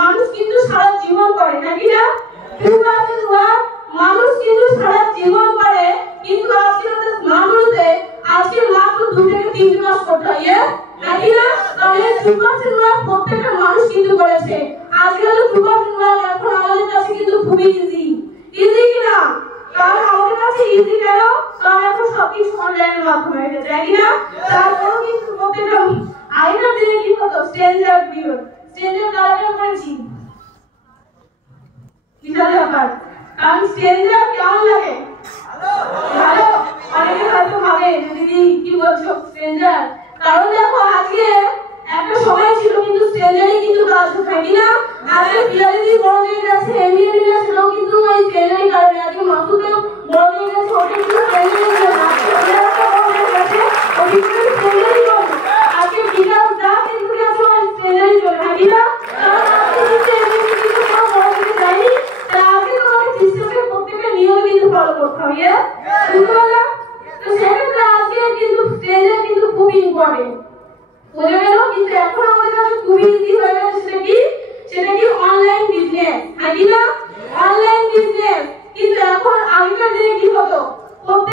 মানুষ কিন্তু সারা জীবন করে নাকি না? মানুষ কিন্তু সারা জীবন করে, কিন্তু আজকে আমাদের মানুষে আজকে মাত্র 2 থেকে 3 মাস করতে হয় নাকি না? তাহলে 2% প্রত্যেকটা মানুষ কিন্তু করেছে। আজকে হলো 2% এখন আমাদের কাছে কিন্তু খুবই ইজি কি না? কারণ আমাদের কাছে ইজি কেন? কারণ এখন সবকিছু অনলাইনের মাধ্যমে হয়ে গেছে নাকি না? তারপরেও কিন্তু প্রত্যেকটা আগেকার দিনে কি হতো? স্ট্রেঞ্জার কালেক্ট করেছি বিশাল ব্যাপার। কারণ স্ট্রেঞ্জার কেমন লাগে? ভালো। অনেকে হয়তো ভাবে দিদি কি বলছো স্ট্রেঞ্জার, কারণ দেখো আজকে একটা সময় ছিল কিন্তু স্ট্রেঞ্জারই কিন্তু কাজ হয় কি না? আজকে পিয়ারিদি বড় হয়ে গেছে, এমবিএ নিয়ে ছিল কিন্তু ওই স্ট্রেঞ্জারই কারণে আজকে মাসুদও বড় হয়ে গেছে, ওটা কিন্তু স্ট্রেঞ্জারই কারণে আজকে বড় হয়ে গেছে, ও কিন্তু স্ট্রেঞ্জারই কারণে আজকে বিকাশ যা কিন্তু গেছে ওই স্ট্রেঞ্জারই জন্য নাকি না? কারণ আজকে কিন্তু এমবিএ কিন্তু কোনো বড় হতে যায়নি, তাই আজকে তোমাকে সিস্টেমের প্রত্যেকটা নিয়ম কিন্তু ফলো করতে হবে বুঝতে পারলা? তো সেক্ষেত্রে আজকে কিন্তু স্ট্রেঞ্জার কিন্তু খুব ইম্পর্টেন্ট বোঝা গেল। কিন্তু এখন আমাদের কাছে খুবই ইজি হয়ে গেছে সেটা কি অনলাইন বিজনেস নাকি না? Online business. কিন্তু এখন আগেকার দিনে কি হতো?